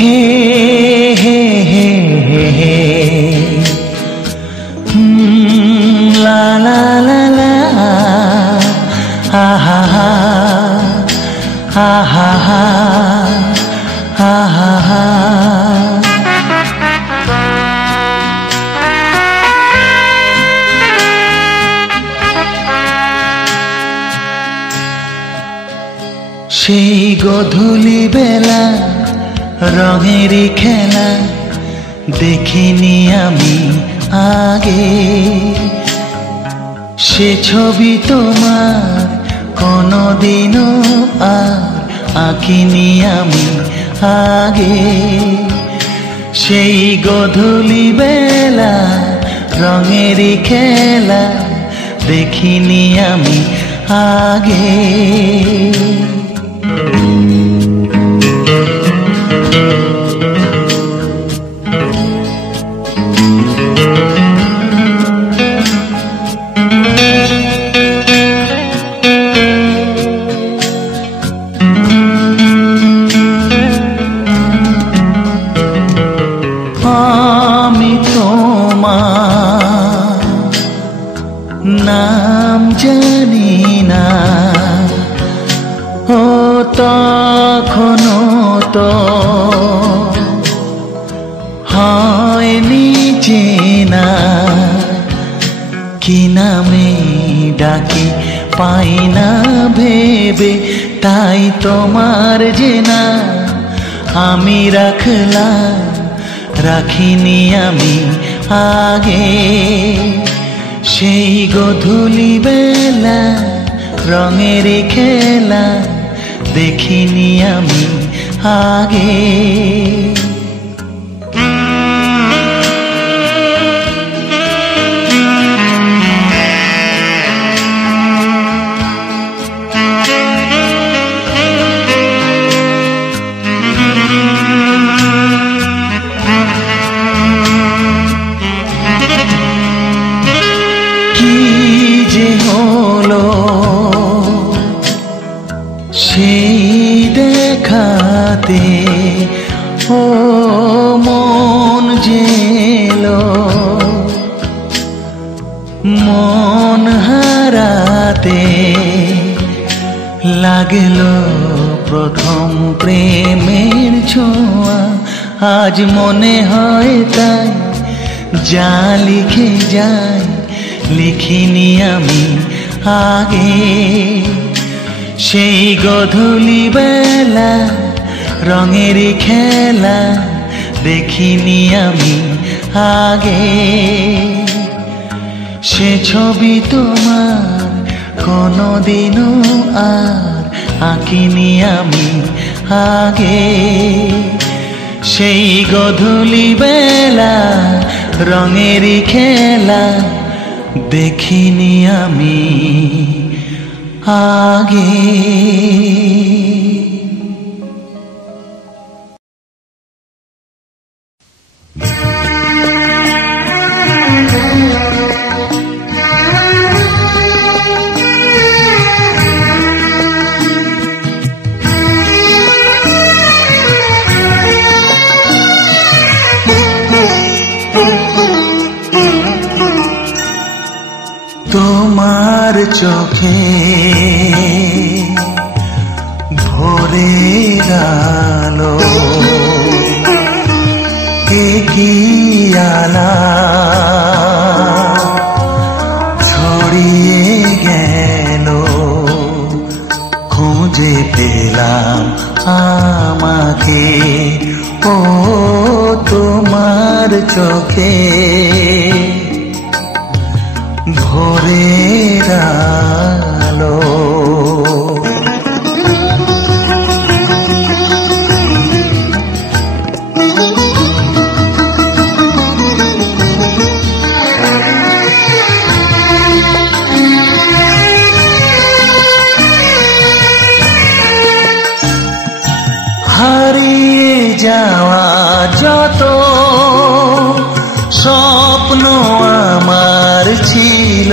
হে হে হে হে হে লা লা লা লা হা হা হা হা হা হা হা হা হা। সেই গধূলি বেলা রঙেরই খেলা দেখিনি আমি আগে, সে ছবি তোমার কোনোদিনও আর আঁকিনি আমি আগে। সেই গধূলি বেলা রঙেরই খেলা দেখিনি আমি আগে। আমি তোমার নাম জানি না, ও তখনও তো হয়নি চেনা। কি নামে ডাকি পাই না ভেবে, তাই তোমার জেনা আমি রাখলাম, রাখিনি আমি আগে। সেই গধূলি বেলা রঙের খেলা দেখিনি আমি আগে। সেই দেখাতে ও মন জেলো, মন হারাতে লাগলো প্রথম প্রেমের ছোঁয়া। আজ মনে হয় তাই যা লিখে যায় লিখিনি আমি আগে। সেই গধূলি বেলা রঙের খেলা দেখিনি আমি আগে। সে ছবি তোমার কোনোদিনও আর আঁকিনি আমি আগে। সেই গধূলি বেলা রঙের খেলা দেখিনি আমি আগে। তোমার চোখে ভরে গেলো কি আলা ছড়িয়ে গেল, খুঁজে পেলাম আমাকে ও তোমার চোখে ভরে গেলো। হারিয়ে যাওয়া যত স্বপ্ন আমার ছিল,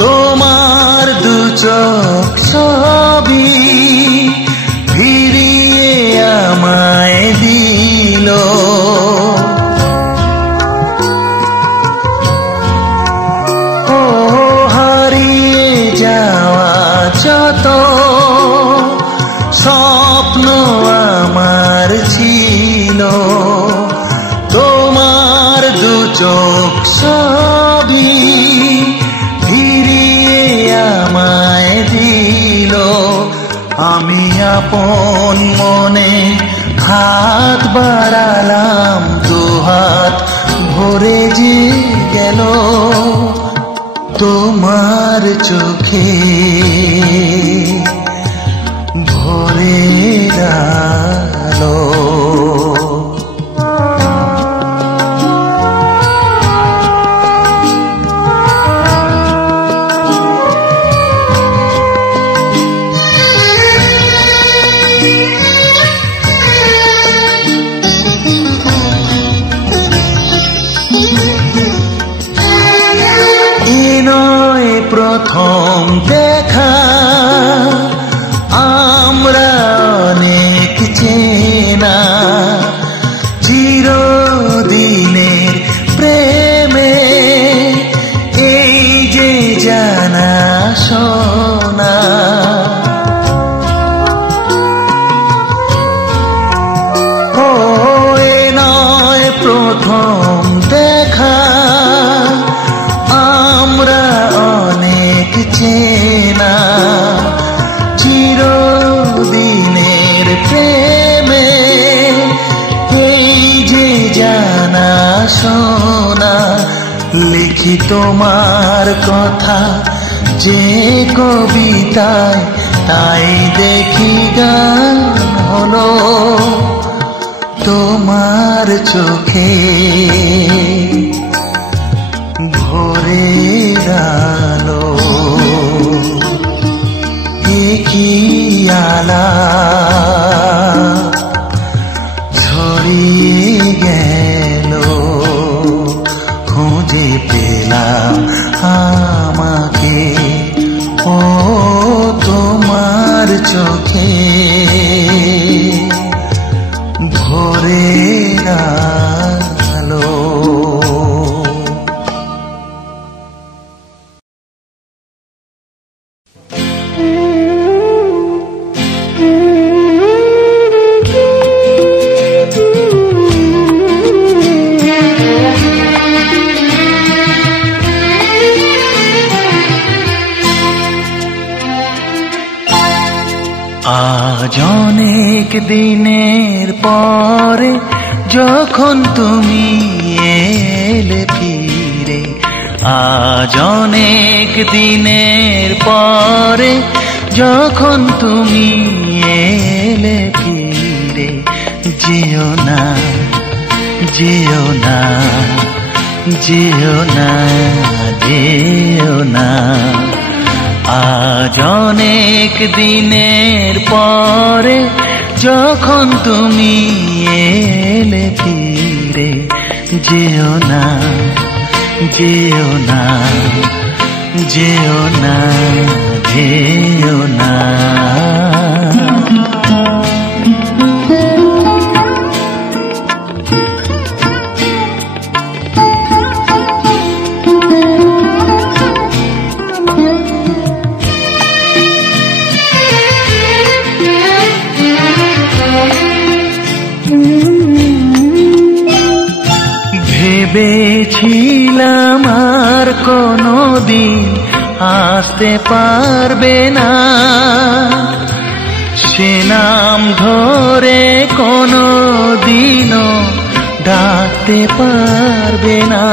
তোমার দু চোখ ছবি ফিরিয়ে আমায় যত স্বপ্ন আমার ছিল, তোমার দু চোখ সবই ফিরিয়ে আমায় দিল। আমি আপন মনে হাত বাড়ালাম, দু হাত ভরে যে গেল তোমার চোখে ভরে গেল। প্রথম দেখা আমরা অনেক চেনা, চিরদিনের প্রেমে এই যে জানা শোনা। ও এ নয় প্রথম দেখা, আমরা অনেক চেনা, চিরদিনের প্রেমে এই যে জানা শোনা। লিখি তোমার কথা যে কবিতায়, তাই দেখি গান হলো তোমার চোখে ভরে গেল। কি আলা ছড়িয়ে গেল, খুঁজে পেলাম আমাকে ও তোমার চোখে ভরে গেল। আজ অনেক দিনের পরে যখন তুমি এলে ফিরে, আজ অনেক দিনের পরে যখন তুমি এলে ফিরে। যেও না যেও না যেও না যেও না, আজ অনেক দিনের পরে যখন তুমি এলে ফিরে। যেও না যেও না যেও না যেও না। ভেবেছিলাম আর কোনোদিন আসতে পারবে না, সে নাম ধরে কোনোদিনও ডাকতে পারবে না।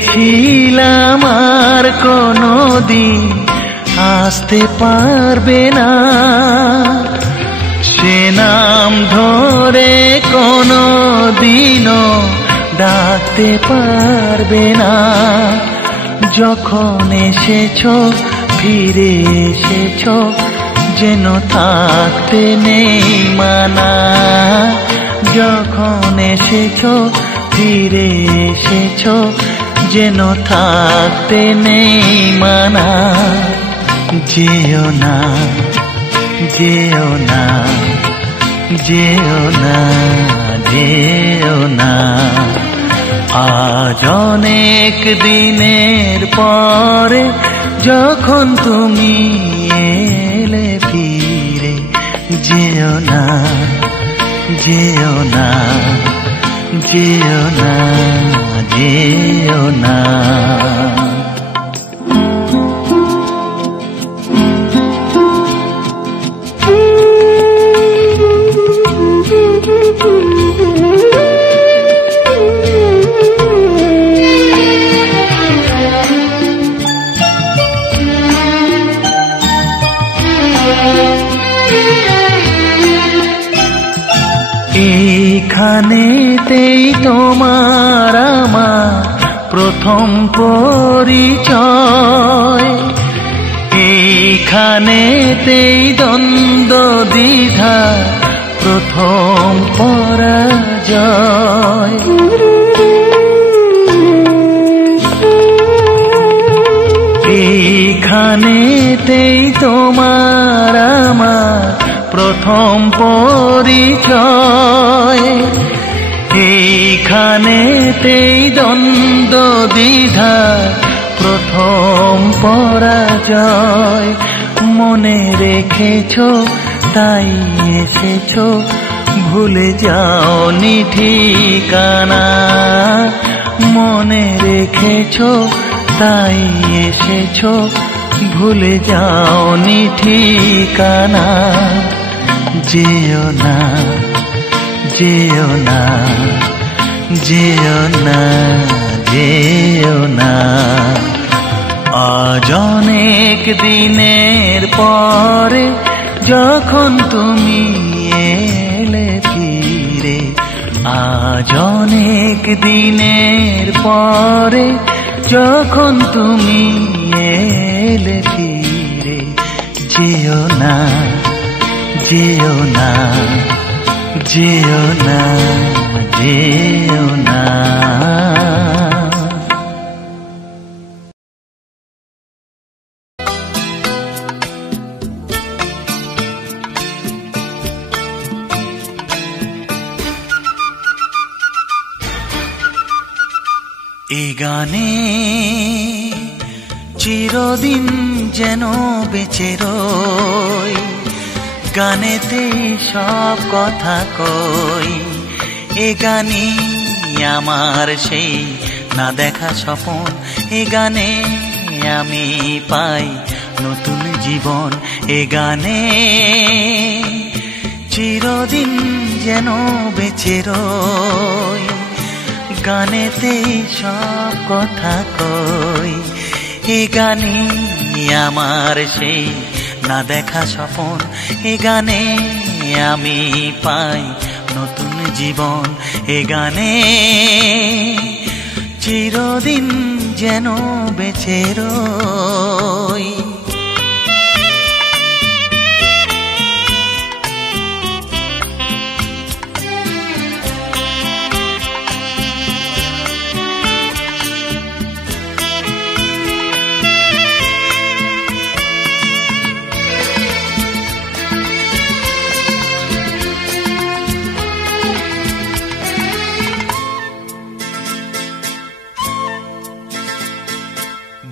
ভেবেছিলাম আর কোনোদিন আসতে পারবে না, সে নাম ধরে কোনোদিনও ডাকতে পারবে না। যখন এসেছো ফিরে এসেছো যেন থাকতে নেই মানা। যখন এসেছো ফিরে এসেছো যেন থাকতে নেই মানা। যেও না যেও না যেও না যেও না, আজ অনেক দিনের পরে যখন তুমি এলে ফিরে, যেও না, যেও না, যেও না, যেও না। এইখানেতেই তোমার আমার প্রথম পরিচয়, এইখানেতেই দ্বন্দ্ব দ্বিধা প্রথম পরাজয়। এইখানেতেই তোমার আমার প্রথম পরিচয়, এইখানেতেই দ্বন্দ্ব দ্বিধা প্রথম পরাজয়। মনে রেখেছো তাই এসেছো, ভুলে যাওনি ঠিকানা। মনে রেখেছো তাই এসেছো, ভুলে যাওনি ঠিকানা। যেও না, যেও না, যেও না, যেও না। আজ অনেক দিনের পরে যখন তুমি এলে ফিরে, আজ অনেক দিনের পরে যখন তুমি এলে ফিরে, যেও না, যেও না, যেও না, যেও না। এই গানে চিরদিন যেন বেঁচে রই, গানেতে সব কথা কই। এ গানে আমার সেই না দেখা স্বপন, এ গানে আমি পাই নতুন জীবন। এ গানে চিরদিন যেন বেঁচে রই, গানেতে সব কথা কই। এ গানে আমার সেই না দেখা স্বপন, এ গানে আমি পাই নতুন জীবন। এ গানে চিরদিন যেন বেঁচে রই।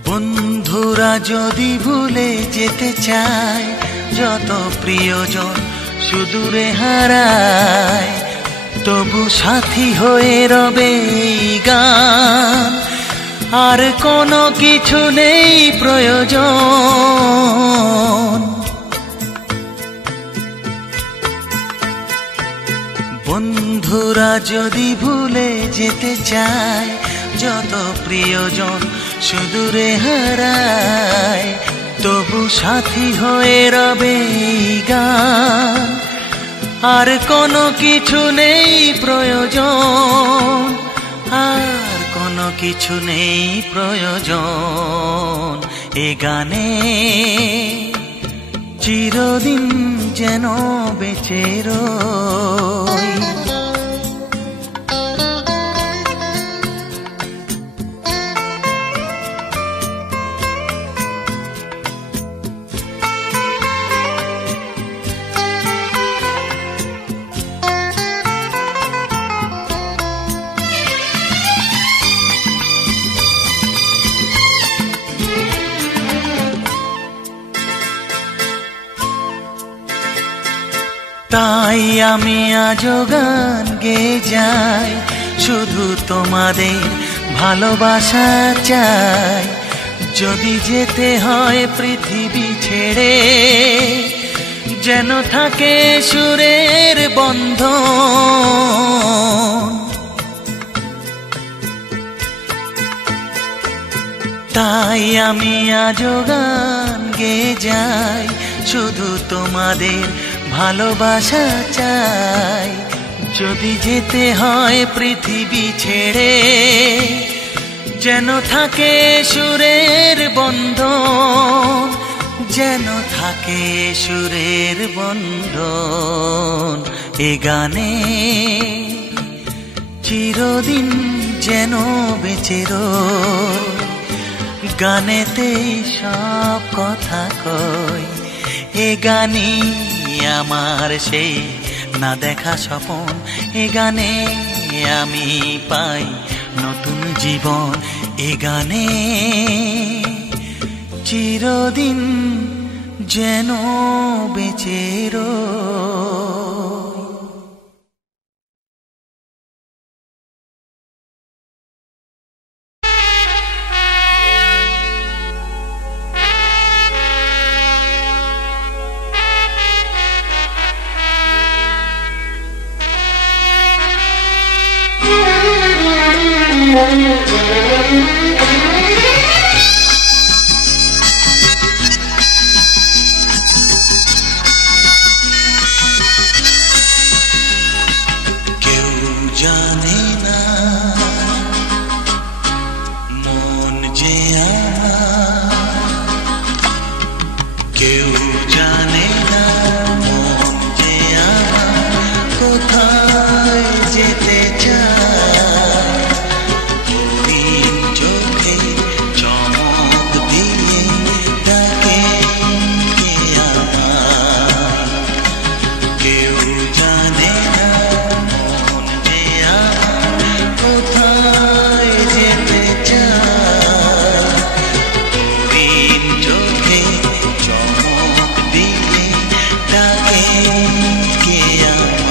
বন্ধুরা যদি ভুলে যেতে চায়, যত প্রিয়জন সুদূরে হারায়, তবু সাথী হয়ে রবে এই গান। আর কোনো কিছু নেই প্রয়োজন। বন্ধুরা যদি ভুলে যেতে চায়, যত প্রিয়জন সুদূরে হারায়, তবু সাথী হয়ে রবে এই গান। আর কোনো কিছু নেই প্রয়োজন, আর কোনো কিছু নেই প্রয়োজন। এ গানে চিরদিন যেন বেঁচে রই। তাই আমি আজও গান গেয়ে যাই, শুধু তোমাদের ভালোবাসা চাই। যদি যেতে হয় পৃথিবী ছেড়ে, যেন থাকে সুরের বন্ধন। তাই আমি আজও গান গেয়ে যাই, শুধু তোমাদের ভালোবাসা চাই। যদি যেতে হয় পৃথিবী ছেড়ে, যেন থাকে সুরের বন্ধন, যেন থাকে সুরের বন্ধন। এ গানে চিরদিন যেন বেঁচে রই, গানেতেই সব কথা কই। এ গানই আমার সেই না দেখা স্বপন, এ গানে আমি পাই নতুন জীবন। এ গানে চিরদিন যেন বেঁচে রই। কেউ জানে না মন যে কেউ জানে না মন যে কোথায় যেতে চায়। চোখে চমক দিয়ে ডাকে কে আমায়। কেউ জানে না মন যে কোথায় যেতে চায়। চোখে চমক দিয়ে ডাকে কে আমায়।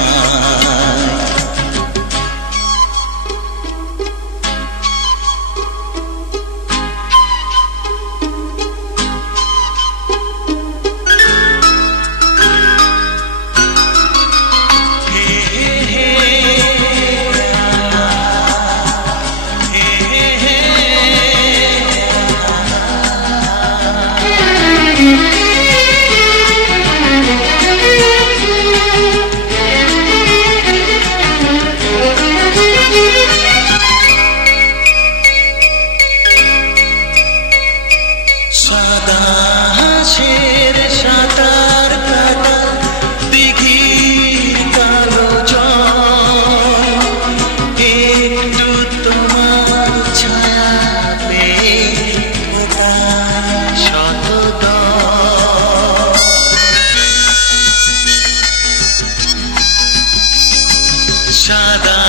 সাদা হাঁসের সাঁতার কাটা দিঘির কালো জল, একটু তোমার ছায়া পেয়ে শত দল। সাদা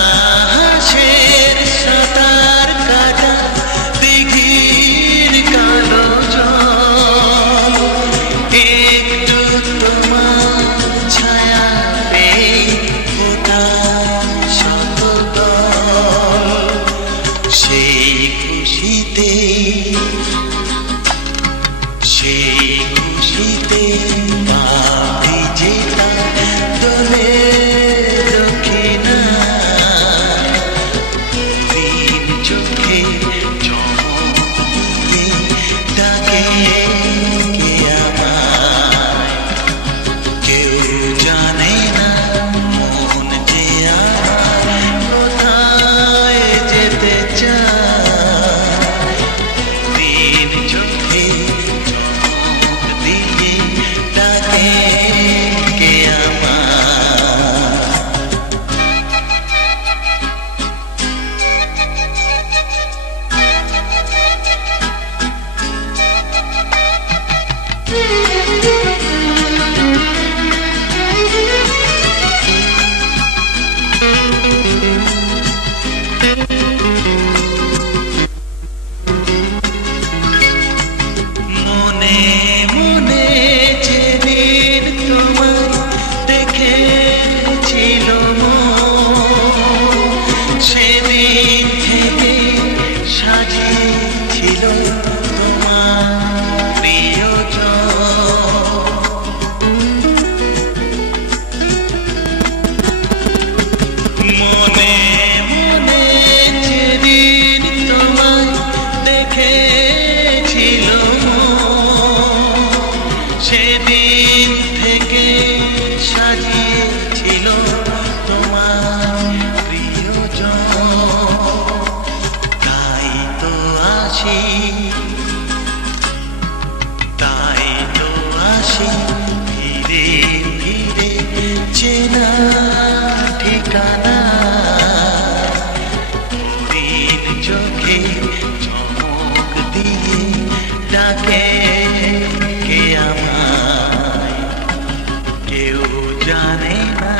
হাঁসের সাঁতার কাটা দিঘির কালো জল, একটু তোমার ছায়া পেয়ে শত দল। সেই খুশিতে পা ভিজে দোলে দক্ষিণা। চোখে চমক দিয়ে ডাকে কে আমায়। কেউ জানে না মন যে কোথায় যেতে চায়। আসি, তাই তো আসি ফিরে ফিরে চেনা ঠিকানা। হরিণ চোখে চমক দিয়ে ডাকে কে আমায়, কেউ জানে না।